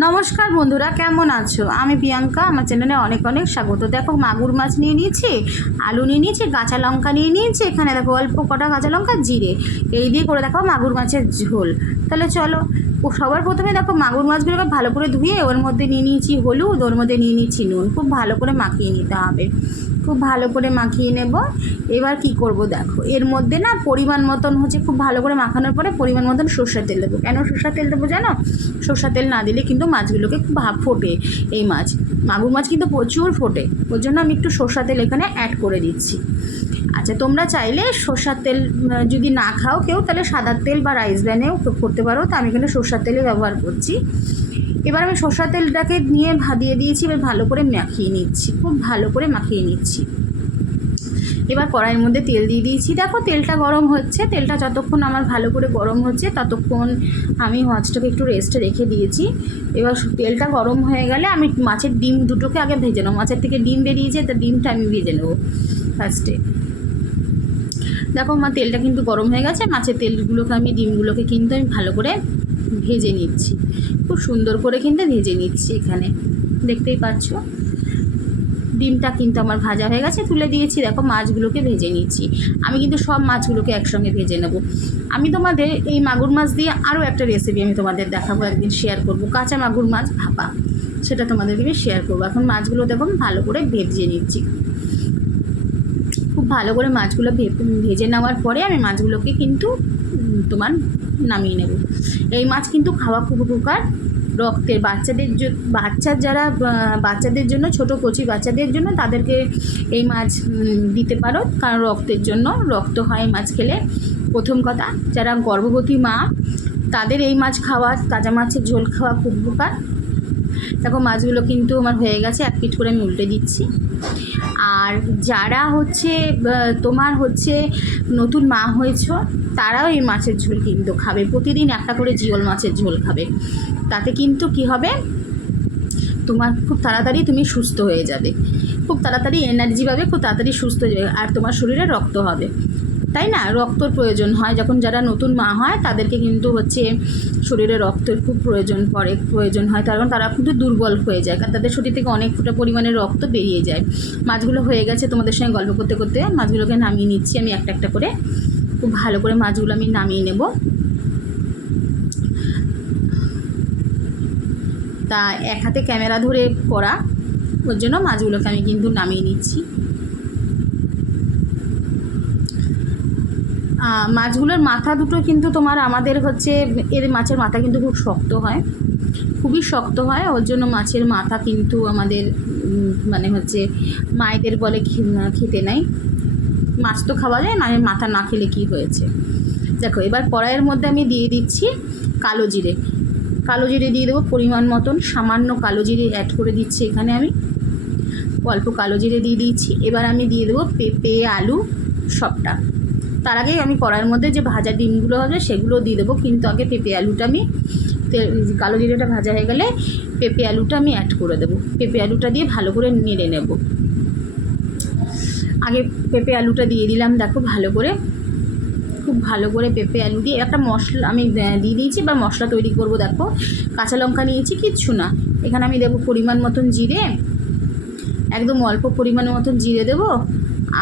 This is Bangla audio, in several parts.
নমস্কার বন্ধুরা, কেমন আছো? আমি প্রিয়াঙ্কা, আমার চ্যানেলে অনেক অনেক স্বাগত। দেখো, মাগুর মাছ নিয়ে নিয়েছি, আলু নিয়ে নিয়েছি, কাঁচা লঙ্কা নিয়ে নিয়েছি, এখানে দেখো অল্প কটা কাঁচা লঙ্কা, জিরে, এই দিয়ে করে দেখো মাগুর মাছের ঝোল। তাহলে চলো, সবার প্রথমে দেখো মাগুর মাছগুলোকে ভালো করে ধুয়ে ওর মধ্যে নিয়ে নিয়েছি হলুদ, ওর মধ্যে নিয়ে নিয়েছি নুন, খুব ভালো করে মাখিয়ে নিতে হবে। খুব ভালো করে মাখিয়ে নেব। এবার কি করব দেখো, এর মধ্যে না পরিমাণ মতন হচ্ছে, খুব ভালো করে মাখানোর পরে পরিমাণ মতন সর্ষের তেল দেবো। কেন সর্ষের তেল দেবো জানো? সর্ষের তেল না দিলে কিন্তু মাছগুলোকে খুব ফোটে। এই মাগুর মাছ কিন্তু প্রচুর ফোটে, ওর জন্য আমি একটু সর্ষের তেল এখানে অ্যাড করে দিচ্ছি। আচ্ছা, তোমরা চাইলে সর্ষের তেল যদি না খাও কেউ, তাহলে সাদা তেল বা রাইস ব্র্যানেও করতে পারো। তো আমি এখানে সর্ষের তেলে ব্যবহার করছি। এবার আমি সর্ষের তেলটাকে নিয়ে দিয়ে দিয়েছি। এবার ভালো করে মাখিয়ে নিচ্ছি, খুব ভালো করে মাখিয়ে নিচ্ছি। এবার কড়াইয়ের মধ্যে তেল দিয়ে দিয়েছি। দেখো তেলটা গরম হচ্ছে, তেলটা যতক্ষণ আমার ভালো করে গরম হচ্ছে ততক্ষণ আমি মাছটাকে একটু রেস্টে রেখে দিয়েছি। এবার তেলটা গরম হয়ে গেলে আমি মাছের ডিম দুটোকে আগে ভেজে নেবো। মাছের থেকে ডিম বেরিয়েছে, তো ডিমটা আমি ভেজে নেবো ফার্স্টে। দেখো আমার তেলটা কিন্তু গরম হয়ে গেছে, মাছের তেলগুলোকে আমি ডিমগুলোকে কিন্তু আমি ভালো করে ভেজে নিচ্ছি। খুব সুন্দর করে কিন্তু ভেজে নিচ্ছি। এখানে দেখতেই পাচ্ছ ডিমটা কিন্তু আমার ভাজা হয়ে গেছে, তুলে দিয়েছি। দেখো মাছগুলোকে ভেজে নিচ্ছি। আমি কিন্তু সব মাছগুলোকে একসঙ্গে ভেজে নেব। আমি তোমাদের এই মাগুর মাছ দিয়ে আরও একটা রেসিপি আমি তোমাদের দেখাবো, একদিন শেয়ার করব, কাঁচা মাগুর মাছ ভাপা, সেটা তোমাদেরকে আমি শেয়ার করবো। এখন মাছগুলো দেখো ভালো করে ভেজে নিচ্ছি। খুব ভালো করে মাছগুলো ভেজে নেওয়ার পরে আমি মাছগুলোকে কিন্তু তোমার নামিয়ে নেব। এই মাছ কিন্তু খাওয়া খুব উপকার, রক্তের বাচ্চাদের জন্য, ছোট কচি বাচ্চাদের জন্য তাদেরকে এই মাছ দিতে পারো, কারণ রক্তের জন্য রক্ত হয় মাছ খেলে। প্রথম কথা, যারা গর্ভবতী মা তাদের এই মাছ খাওয়া, তাজা মাছের ঝোল খাওয়া খুব উপকার। দেখো মাছগুলো কিন্তু আমার হয়ে গেছে, এক পিঠ করে আমি উল্টে দিচ্ছি। আর যারা তোমার নতুন মা হয়েছ, তারাও এই মাছের ঝোল কিন্তু খাবে, প্রতিদিন একটা করে জিওল মাছের ঝোল খাবে। তাতে কিন্তু কি হবে, তোমার খুব তাড়াতাড়ি তুমি সুস্থ হয়ে যাবে, খুব তাড়াতাড়ি এনার্জি পাবে, খুব তাড়াতাড়ি সুস্থ হয়ে যাবে। আর তোমার শরীরে রক্ত হবে, তাই না? রক্তর প্রয়োজন হয় যখন যারা নতুন মা হয়, তাদেরকে কিন্তু শরীরে রক্তের খুব প্রয়োজন হয়, কারণ তারা কিন্তু দুর্বল হয়ে যায়, কারণ তাদের শরীর থেকে অনেক পরিমাণে রক্ত বেরিয়ে যায়। মাছগুলো হয়ে গেছে, তোমাদের সঙ্গে গল্প করতে করতে মাছগুলোকে নামিয়ে নিচ্ছি আমি একটা একটা করে। খুব ভালো করে মাছগুলো আমি নামিয়ে নেব। তা এক হাতে ক্যামেরা ধরে করা, ওর জন্য মাছগুলোকে আমি কিন্তু নামিয়ে নিচ্ছি। মাছগুলোর মাথা দুটো কিন্তু তোমার আমাদের এর মাছের মাথা কিন্তু খুব শক্ত হয়, খুবই শক্ত হয়। ওর জন্য মাছের মাথা কিন্তু আমাদের মায়েদের বলে খেতে নাই। মাছ তো খাওয়া যায়, মায়ের মাথা না খেলে কি হয়েছে। দেখো এবার কড়াইয়ের মধ্যে আমি দিয়ে দিচ্ছি কালো জিরে। কালো জিরে দিয়ে দেবো পরিমাণ মতন, সামান্য কালো জিরে অ্যাড করে দিচ্ছি এখানে আমি, অল্প কালো জিরে দিয়ে দিচ্ছি। এবার আমি দিয়ে দেবো পেঁপে, আলু সবটা। তার আগে আমি কড়াইয়ের মধ্যে যে ভাজা ডিমগুলো হবে সেগুলো দিয়ে দেবো, কিন্তু আগে পেঁপে আলুটা আমি কালো জিরেটা ভাজা হয়ে গেলে পেঁপে আলুটা আমি অ্যাড করে দেবো। পেঁপে আলুটা দিয়ে ভালো করে নেড়ে নেব। আগে পেঁপে আলুটা দিয়ে দিলাম, দেখো ভালো করে, খুব ভালো করে পেঁপে আলু দিয়ে একটা মশলা আমি দিয়ে দিয়েছি। বা মশলা তৈরি করব। দেখো কাঁচা লঙ্কা নিয়েছি, কিচ্ছু না, এখানে আমি দেবো পরিমাণ মতন জিরে, একদম অল্প পরিমাণের মতন জিরে দেবো।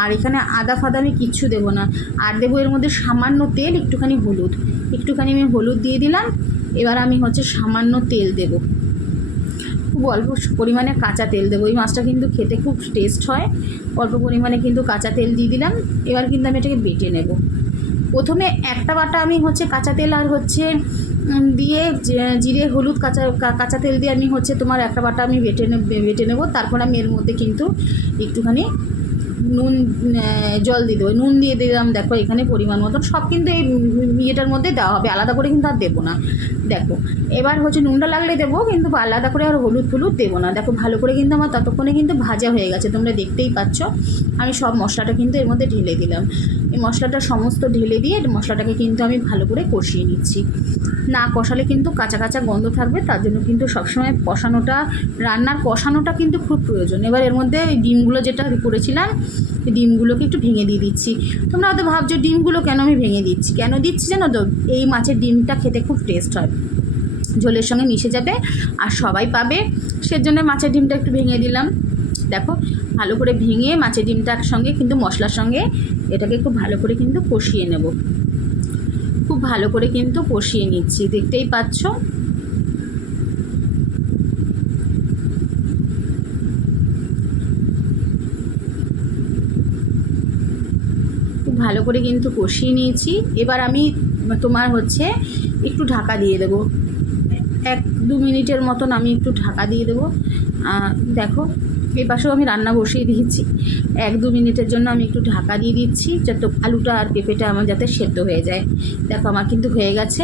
আর এখানে আদা ফাদা আমি কিচ্ছু দেবো না। আর দেবো এর মধ্যে সামান্য তেল, একটুখানি আমি হলুদ দিয়ে দিলাম। এবার আমি সামান্য তেল দেবো, খুব অল্প পরিমাণে কাঁচা তেল দেবো। এই মাছটা কিন্তু খেতে খুব টেস্ট হয়। অল্প পরিমাণে কিন্তু কাঁচা তেল দিয়ে দিলাম। এবার কিন্তু আমি এটাকে বেটে নেব। প্রথমে একটা বাটা আমি কাঁচা তেল আর দিয়ে জিরে হলুদ কাঁচা তেল দিয়ে আমি তোমার একটা বাটা আমি বেটে নেব। তারপর আমি এর মধ্যে কিন্তু একটুখানি নুন, জল দিয়ে দেবো, নুন দিয়ে দিলাম। দেখো এখানে পরিমাণ মতন সব কিন্তু এই ইয়েটার মধ্যে দেওয়া হবে, আলাদা করে কিন্তু আর দেবো না। দেখো এবার নুনটা লাগলে দেবো, কিন্তু আলাদা করে আর হলুদ দেবো না। দেখো ভালো করে কিন্তু আমার ততক্ষণে কিন্তু ভাজা হয়ে গেছে, তোমরা দেখতেই পাচ্ছ। আমি সব মশলাটা কিন্তু এর মধ্যে ঢেলে দিলাম। এই মশলাটা সমস্ত ঢেলে দিয়ে মশলাটাকে কিন্তু আমি ভালো করে কষিয়ে নিচ্ছি। না কষালে কিন্তু কাঁচা কাঁচা গন্ধ থাকবে, তার জন্য কিন্তু সবসময় রান্নার কষানোটা কিন্তু খুব প্রয়োজন। এবার এর মধ্যে ডিমগুলো যেটা করেছিলাম, ডিমগুলোকে একটু ভেঙে দিয়ে দিচ্ছি। তোমরা হয়তো ভাবছো ডিমগুলো কেন আমি ভেঙে দিচ্ছি, কেন দিচ্ছি জানো তো? এই মাছের ডিমটা খেতে খুব টেস্ট হয়। ঝোলের সঙ্গে মিশে যাবে আর সবাই পাবে। সেজন্য মাছের ডিমটা একটু ভেঙে দিলাম। দেখো ভালো করে ভেঙে মাছের ডিমটা একসঙ্গে কিন্তু মশলার সঙ্গে এটাকে খুব ভালো করে কিন্তু কষিয়ে নেব। খুব ভালো করে কিন্তু কষিয়ে নিচ্ছি, দেখতেই পাচ্ছ। খুব ভালো করে কিন্তু কষিয়ে নিয়েছি। এবার আমি তোমার হচ্ছে একটু ঢাকা দিয়ে দেবো, 1-2 মিনিটের মতন আমি একটু ঢাকা দিয়ে দেবো। দেখো এই পাশেও আমি রান্না বসিয়ে দিয়েছি, 1-2 মিনিটের জন্য আমি একটু ঢাকা দিয়ে দিচ্ছি যাতে আলুটা আর পেঁপেটা আমার যাতে সেদ্ধ হয়ে যায়। দেখো আমার কিন্তু হয়ে গেছে।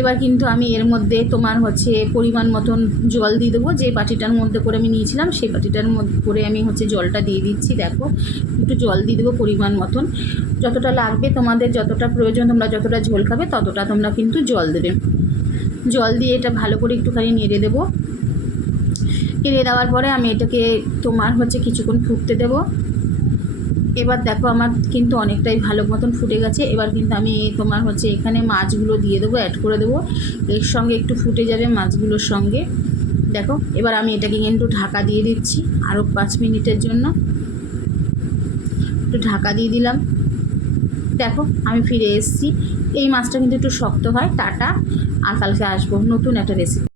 এবার কিন্তু আমি এর মধ্যে তোমার হচ্ছে পরিমাণ মতন জল দিয়ে দেবো। যে বাটিটার মধ্যে করে আমি নিয়েছিলাম সেই বাটিটার মধ্যে করে আমি হচ্ছে জলটা দিয়ে দিচ্ছি। দেখো একটু জল দিয়ে দেবো পরিমাণ মতন, যতটা লাগবে তোমাদের, যতটা প্রয়োজন, তোমরা যতটা ঝোল খাবে ততটা তোমরা কিন্তু জল দেবে। জল দিয়ে এটা ভালো করে একটুখানি নেড়ে দেবো। নেড়ে দেওয়ার পরে আমি এটাকে তোমার হচ্ছে কিছুক্ষণ ফুটতে দেবো। এবার দেখো আমার কিন্তু অনেকটাই ভালো মতন ফুটে গেছে। এবার কিন্তু আমি তোমার হচ্ছে এখানে মাছগুলো দিয়ে দেবো, অ্যাড করে দেবো, এর সঙ্গে একটু ফুটে যাবে মাছগুলোর সঙ্গে। দেখো এবার আমি এটাকে কিন্তু ঢাকা দিয়ে দিচ্ছি আরও 5 মিনিটের জন্য। একটু ঢাকা দিয়ে দিলাম। দেখো আমি ফিরে এসেছি। এই মাছটা কিন্তু একটু শক্ত হয়। টাটা, আর কালকে আসবো নতুন একটা রেসিপি।